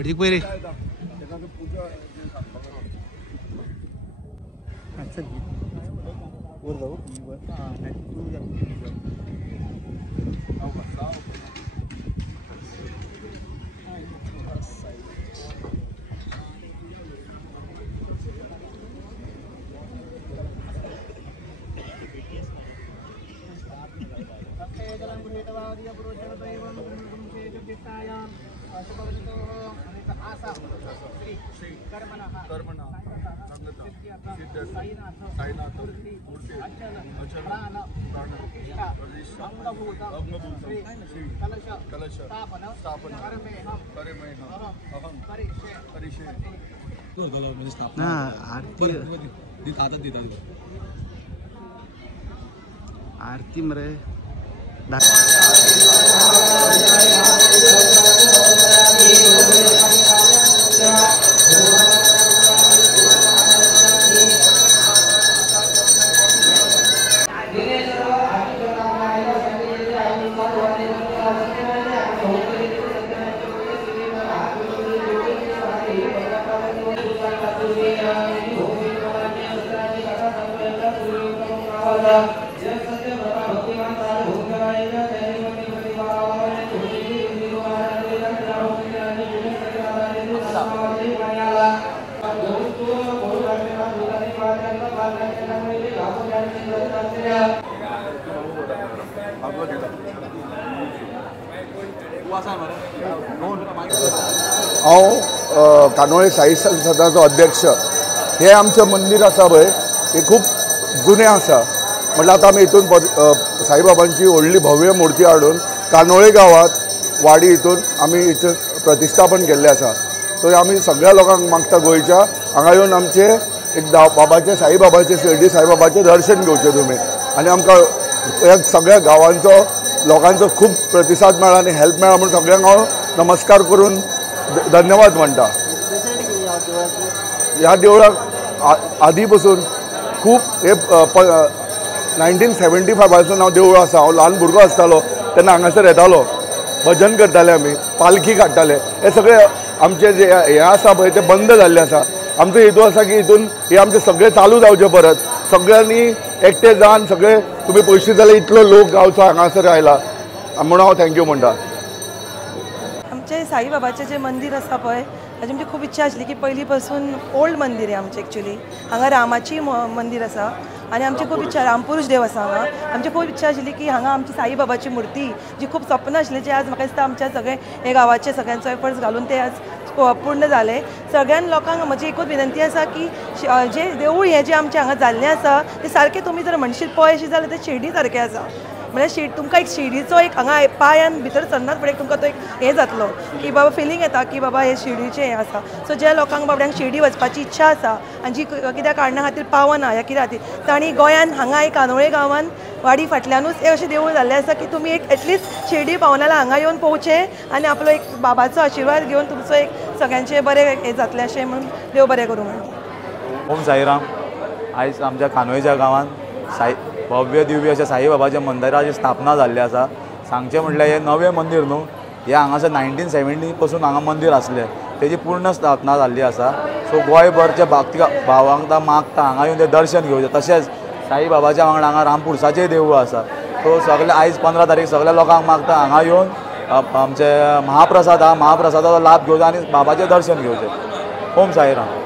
ठीक पहिले वर जाऊ आरती मरे कानोळे साई संस्थानाचो अध्यक्ष हे आमचं मंदिर आसा पळय हे खूप जुने आसा म्हटल्यार आतां आमी हितून साईबाबांची व्हडली भव्य मुर्ती हाडून कानोळे गावात वाडी हितून आमी प्रतिश्ठापन केल्ले आसा सो आमी सगळ्या लोकांक मागता गोंयच्या हांगा येवन आमचे एक बाबाचे साईबाबाचे शिर्डी साईबाबाचे दर्शन घेवचें तुमी आनी आमकां ह्या सगळ्या गांवांचो लोकांचो खूब प्रतिसाद मेळ्ळा आनी हेल्प मेळ्ळा म्हणून सगळ्यांक हांव नमस्कार करून धन्यवाद म्हणटा. ह्या देवळाक आदी पासून खूब हे 1975 पासून हांव देवूळ आसा. हांव ल्हान भुरगो आसतालो तेन्ना हांगासर येतालो, भजन करताले आमी, पालखी काडटाले. हे सगळे आमचे जे हे आसा पळय ते बंद जाल्ले आसा. आमचो हेतू आसा की हितून हे आमचे सगळे चालू जावचे परत. सगळ्यांनी एकटे जावन सगळे तुमी पळयशीत जाल्यार इतलो लोक गांवचो हांगासर आयला म्हणून हांव थँक्यू म्हणटा. आमचे साईबाबाचें जे मंदिर आसा पळय ताची आमची खूब इच्छा आसली की पयलीं पासून ओल्ड मंदिर आहे आमचें एक्चुली. हांगा रामाची मंदिर आसा आनी आमची खूब इच्छा रामपुरुश देव आसा हांगा. आमची खूब इच्छा आशिल्ली की हांगा आमची साईबाबाची मूर्ती जी खूब स्वप्न आशिल्लें जे आज म्हाका दिसता आमच्या सगळे हे गांवाचे सगळ्यांचो एफर्ट्स घालून ते आज पूर्ण जाले. सगळ्यां लोकांक म्हजी एकूच विनंती आसा की जे देवूळ हें जें आमचें हांगा जाल्लें आसा तें सारकें तुमी जर म्हणशीत पळय जाल्यार तें शिर्डी सारकें आसा. म्हणजे तुमकां एक शिर्डीचो एक हांगा पांयान भितर सरनाच फुडें तुमकां तो एक हें जातलो की बाबा फिलींग येता की बाबा हे शिर्डीचें हें आसा. सो ज्या लोकांक बाबड्यांक शिर्डी वचपाची इच्छा आसा आनी जी कित्या कारणा खातीर पावना या कित्या खातीर तांणी गोंयान हांगा एक कानोळे गांवान वाडी फाटल्यानूच हे अशें देवूळ जाल्लें आसा की तुमी एक एटलिस्ट शिर्डी पावना जाल्यार हांगा येवन पोवचें आनी आपलो एक बाबाचो आशिर्वाद घेवन तुमचो एक सगळ्यांचें बरें हें जातलें अशें म्हणून देव बरें करूं म्हणून. ओम साईराम. आयज आमच्या कानोळेच्या गांवांत भव्य दिव्य अशा साईबाबाच्या मंदिराची स्थापना जाल्ली आसा. सांगचें म्हटल्यार हें नवें मंदिर न्हू, हें हांगासर 1970 पासून हांगा मंदिर आसलें, तेजी पूर्ण स्थापना जाल्ली आसा. सो गोंयभरच्या भक्ती भावांक मागता हांगा येवन तें दर्शन घेवचें. तशेंच साईबाबाच्या वांगडा हांगा रामपुरसाचेंय देवूळ आसा. सो सगळे आयज 15 तारीख सगळ्या लोकांक मागता हांगा येवन आमचे महाप्रसादाचो लाभ घेवचो आनी बाबाचें दर्शन घेवचें. ओम साईराम.